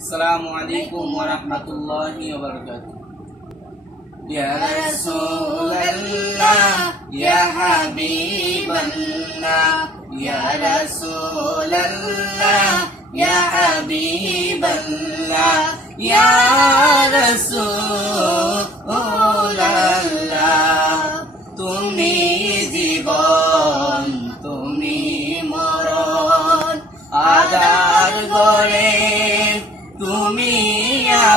السلام عليكم ورحمة الله وبركاته يا رسول الله يا حبيب الله يا رسول الله يا حبيب الله يا رسول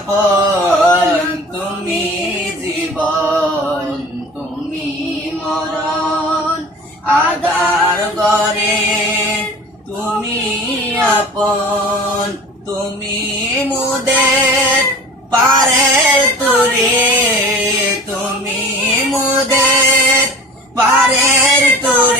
আপন তুমি জীবন, তুমি মরণ। আদার গড়ে তুমি আপন, তুমি মুদের পারের তুরে তুমি মুদের পারের তুরে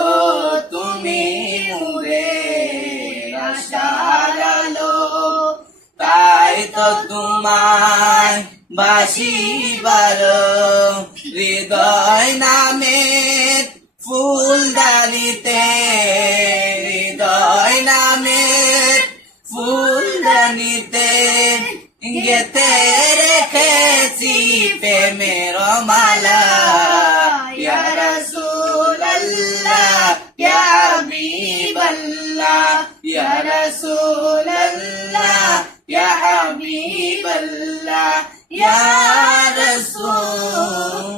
তো তোমায় বাসি ভালো হৃদয় নামের ফুলদানিতে হৃদয় নামের ফুলদানিতে গেতে রেখেছি প্রেমের মালা। ইয়া রাসূলুল্লাহ, ইয়া يا حبيب الله يا رسول